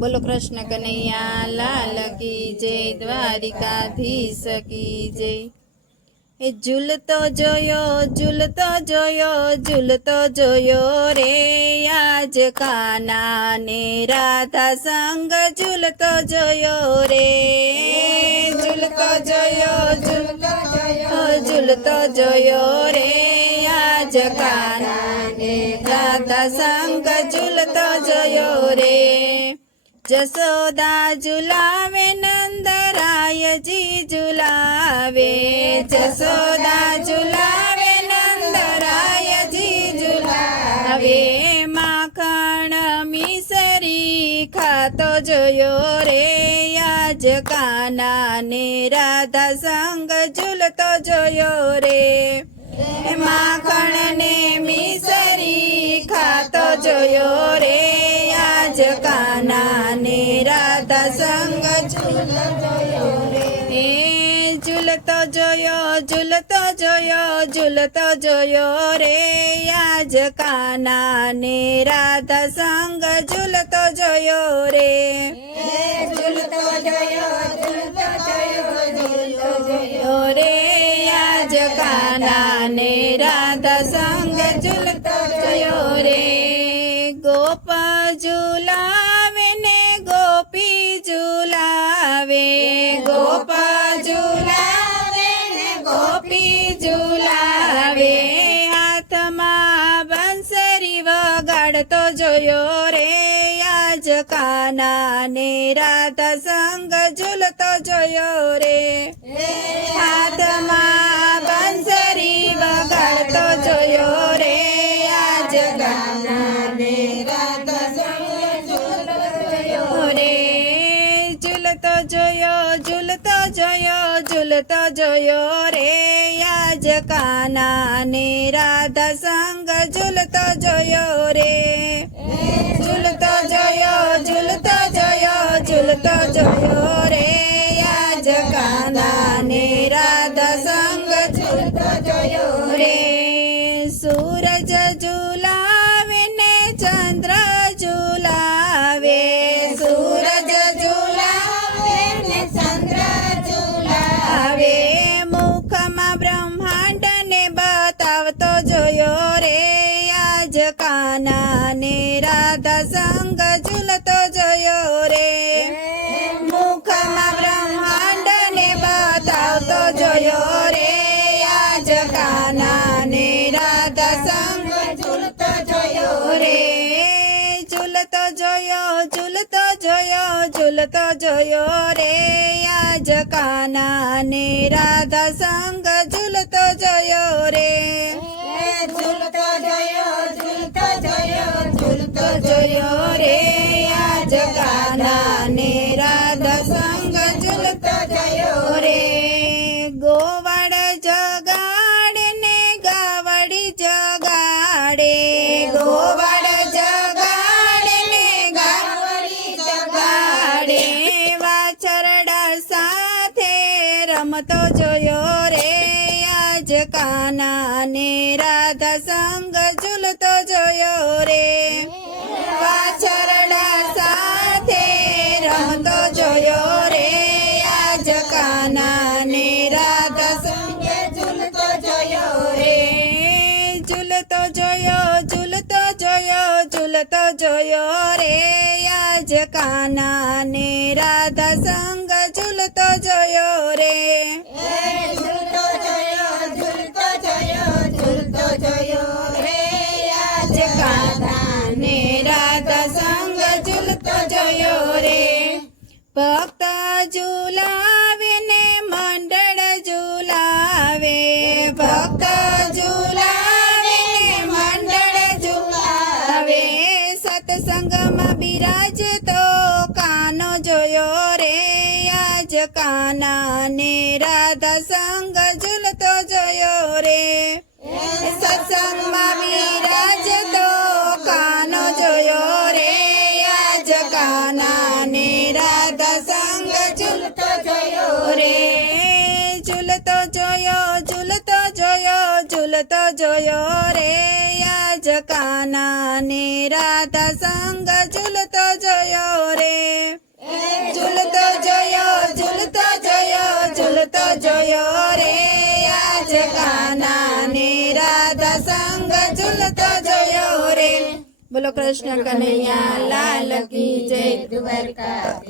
બોલો કૃષ્ણ કનૈયા લાલ કી જય દ્વારિકાધીશ કી જય એ ઝૂલતો જોયો ઝૂલતો જોયો ઝૂલતો જોયો રે આજ કાના ને રાધા સંગ ઝૂલતો જોયો રે ઝૂલતો જોયો ઝૂલતો જોયો ઝૂલતો જોયો રે આજ કાના ને રાધા સંગ ઝૂલતો જોયો રે જસોદા ઝુલાવે નંદરાયજી ઝુલાવે. જસોદા ઝુલાવે નંદરાયજી ઝુલાવે. માખણ મિસરી ખાતો જોયો રે. આજ કાના ને રાધા સંગ ઝૂલતો જોયો રે. માખણ ને મિસરી ખાતો જોયો રે. આજ કાના રાધા સંગ ઝૂલતો જોયો ઝૂલતો જોયો ઝૂલતો જોયો ઝૂલતો જોયો રે. આજ કાના ને રાધા સંગ ઝૂલતો જોયો રે. ઝૂલતો જોયો ઝૂલતો જોયો ઝૂલતો જોયો રે. આજ કાના ને રાધા વગાડતો જોયો રે આજ કાના ને રાધા સંગ ઝૂલતો જોયો રે. ઝૂલતો જોયો ઝૂલતો જોયો ઝૂલતો જોયો રે. યાજ કાના ને રાધા સંગ ઝૂલતો જોયો રે. ઝૂલતો જોયો ઝૂલતો જોયો ઝૂલતો જોયો રે. યાજ કાના ને રાધા સંગ ઝૂલતો જોયો રે. કાના ને રાધા સંગ ઝૂલતો જોયો રે મુખમાં બ્રહ્માંડ ને બતાવતો જોયો રે આજ કાના ને રાધા સંગ ઝૂલતો જોયો રે ઝૂલતો જોયો ઝૂલતો જોયો ઝૂલતો જોયો રે આજ કાના ને રાધા સંગ ઝૂલતો જોયો રે રાધા સંગ ઝૂલતો જોયો રે વાછરડા સાથે રમતો જોયો રે આજ કાના ને રાધા સંગ ઝૂલતો જોયો રે ઝૂલતો જોયો ઝૂલતો જોયો ઝૂલતો જોયો રે આજ કાના ને રાધા સંગ ઝૂલતો જોયો રે આજ કાના ને રાધા સંગ ઝૂલતો જોયો રે ભક્ત ઝુલાવે ને મંડળ ઝુલાવે ભક્ત ઝુલાવે ને મંડળ ઝુલાવે સત્સંગમાં બિરાજ તો કાનો જોયો રે આજ કાના ને રાધા સંગ ઝૂલતો જોયો રે સત્સંગમાં झूलता जया झूलता जया झूलता जया रे। या जकाना नेरा राधा संग झूलता जया रे। झूलता जया झूलता जया झूलता जया रे। या जकाना नेरा राधा संग झूलता जया रे। बोलो कृष्ण कन्हैया, लाल की जय। द्वारका